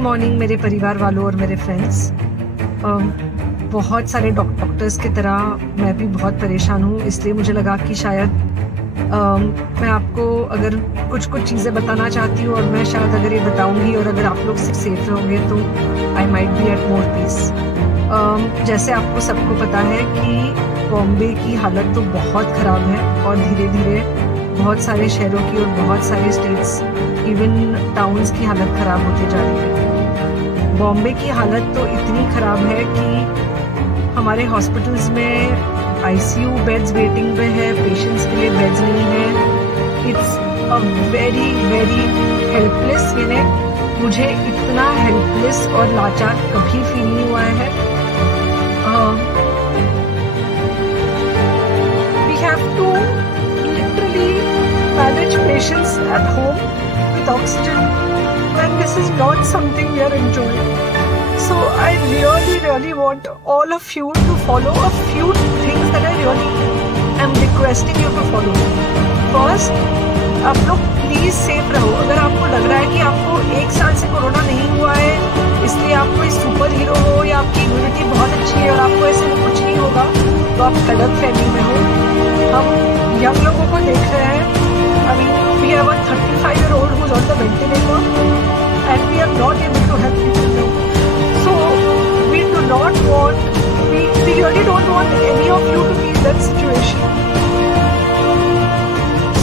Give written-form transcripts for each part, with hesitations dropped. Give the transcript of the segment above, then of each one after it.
Morning मेरे परिवार वालों और मेरे फ्रेंड्स। बहुत सारे डॉक्टर्स की तरह मैं भी बहुत परेशान हूँ, इसलिए मुझे लगा कि शायद मैं आपको अगर कुछ चीज़ें बताना चाहती हूँ और मैं शायद अगर ये बताऊँगी और अगर आप लोग सेफ रहोगे तो I might be at more peace. जैसे आपको सबको पता है कि बॉम्बे की हालत तो बहुत ख़राब है और धीरे धीरे बहुत सारे शहरों की और बहुत सारे स्टेट्स इवन टाउन्स की हालत ख़राब होती जा रही है। बॉम्बे की हालत तो इतनी ख़राब है कि हमारे हॉस्पिटल्स में आईसीयू बेड्स वेटिंग पे है, पेशेंट्स के लिए बेड्स नहीं है। It's a very very helpless, यानी मुझे इतना हेल्पलेस और लाचार कभी फील नहीं हुआ है। We have to literally manage patients at home with oxygen and this is not something we are enjoying. So I really want all of you to follow a few things that I really am requesting you to follow. First, आप लोग please safe रहो। अगर आपको लग रहा है कि आपको 1 साल से कोरोना नहीं हुआ है इसलिए आप कोई सुपर हीरो हो या आपकी इम्यूनिटी बहुत अच्छी है और आपको ऐसे कुछ नहीं होगा, तो आप गलतफहमी में हो। हम यंग लोगों को देख रहे हैं। I mean, we have a 35-year-old who's on the ventilator and we are not able to help people now. So we do not want, we really don't want any of you to be in that situation.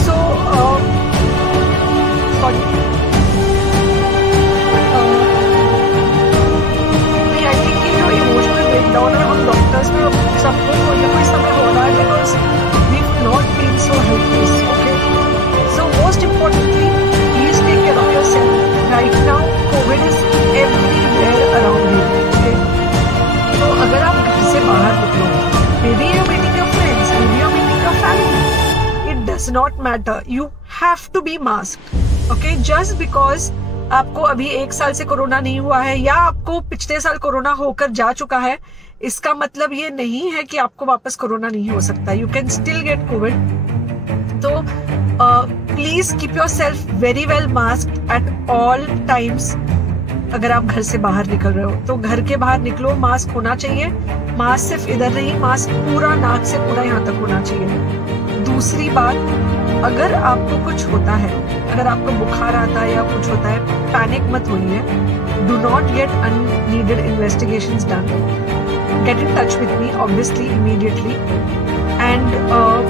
So, sorry. I think कि जो emotional breakdown है हम doctors में सबको कोई समय हो रहा है because we've not been so helpless. Okay. So most importantly, please take care of yourself. Right now, COVID is everywhere around you. Okay? तो अगर आप घर से बाहर निकलो, maybe you're meeting your friends, maybe you're meeting your family. It does not matter. You have to be masked. Okay? Just because आपको अभी 1 साल से कोरोना नहीं हुआ है या आपको पिछले साल कोरोना होकर जा चुका है, इसका मतलब ये नहीं है कि आपको वापस कोरोना नहीं हो सकता। You can still get COVID. तो please keep your self very well masked at all times. अगर आप घर से बाहर निकल रहे हो तो घर के बाहर निकलो, मास्क होना चाहिए। मास्क सिर्फ इधर नहीं, मास्क पूरा नाक से पूरा यहाँ तक होना चाहिए। दूसरी बात, अगर आपको कुछ होता है, अगर आपको बुखार आता है या कुछ होता है, पैनिक मत होइए। Do not get unneeded investigations done. Get in touch with me obviously immediately and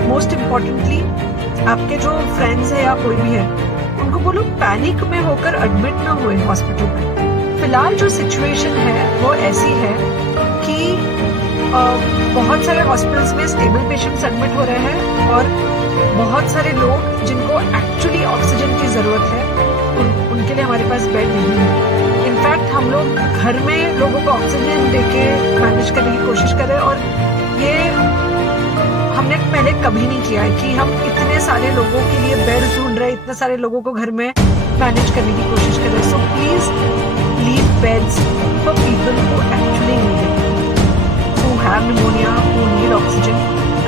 most importantly आपके जो फ्रेंड्स है या कोई भी है उनको बोलो पैनिक में होकर एडमिट ना हुए हॉस्पिटल में। फिलहाल जो सिचुएशन है वो ऐसी है कि बहुत सारे हॉस्पिटल्स में स्टेबल पेशेंट्स एडमिट हो रहे हैं और बहुत सारे लोग जिनको एक्चुअली ऑक्सीजन की जरूरत है उनके लिए हमारे पास बेड नहीं है। इनफैक्ट हम लोग घर में लोगों को ऑक्सीजन देके मैनेज करने की कोशिश कर रहे हैं और ये हमने पहले कभी नहीं किया है कि हम इतने सारे लोगों के लिए बेड ढूंढ रहे हैं, इतने सारे लोगों को घर में मैनेज करने की कोशिश कर रहे हैं। So please leave beds for people who actually need it, who have pneumonia, who need oxygen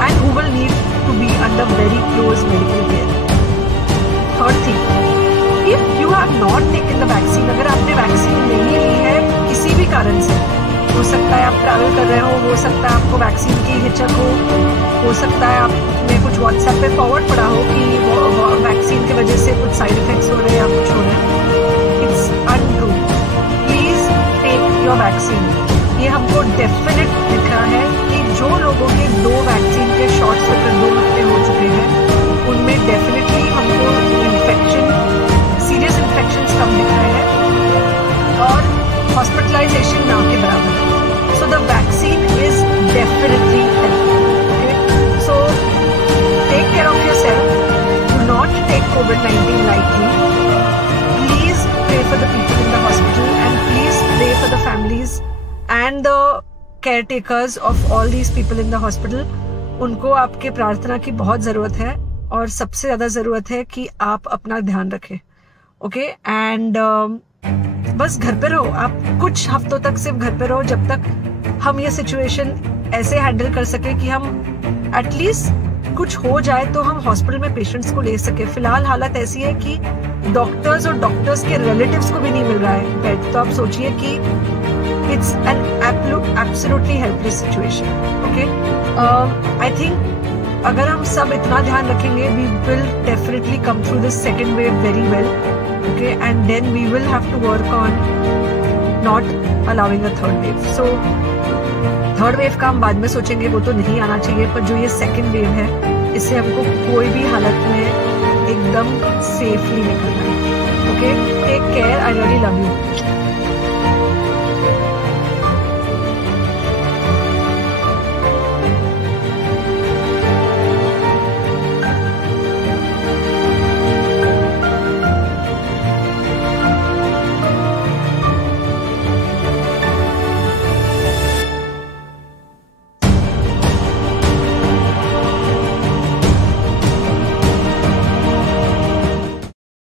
and who will need to be under very close medical care. Third thing, if you have not taken the vaccine, अगर आपने vaccine नहीं ली है किसी भी कारण से, हो सकता है आप ट्रैवल कर रहे हो सकता है आपको वैक्सीन की हिचक हो सकता है आपने कुछ व्हाट्सएप पे फॉरवर्ड पड़ा हो कि वैक्सीन की वजह से कुछ साइड इफेक्ट्स हो रहे हैं या कुछ हो रहे हैं। It's untrue. Please take your vaccine. ये हमको डेफिनेट दिख रहा है कि जो लोगों के 2 वैक्सीन के शॉट्स होकर 2 हफ्ते हो चुके हैं उनमें डेफिनेटली हमको इन्फेक्शन, सीरियस इन्फेक्शन कम दिख रहे हैं और हॉस्पिटलाइजेशन ना के बराबर है। So the vaccine is definitely helpful. Okay, so take care of yourself, do not take COVID-19 lightly. Please pray for the people in the hospital and please pray for the families and the caretakers of all these people in the hospital. उनको आपके प्रार्थना की बहुत जरूरत है और सबसे ज्यादा जरूरत है कि आप अपना ध्यान रखें। ओके, एंड बस घर पे रहो। आप कुछ हफ्तों तक सिर्फ घर पे रहो जब तक हम ये सिचुएशन ऐसे हैंडल कर सके कि हम एटलीस्ट कुछ हो जाए तो हम हॉस्पिटल में पेशेंट्स को ले सके। फिलहाल हालत ऐसी है कि डॉक्टर्स और डॉक्टर्स के रिलेटिव्स को भी नहीं मिल रहा है बेड, तो आप सोचिए कि it's an absolutely helpless situation. Okay, I think अगर हम सब इतना ध्यान रखेंगे, we will definitely come through this second wave very well. Okay, and then we will have to work on not allowing a third wave. So third wave का हम बाद में सोचेंगे, वो तो नहीं आना चाहिए, पर जो ये सेकेंड वेव है, इससे हमको कोई भी हालत में एकदम सेफली निकलना है। Okay, take care, I really love you.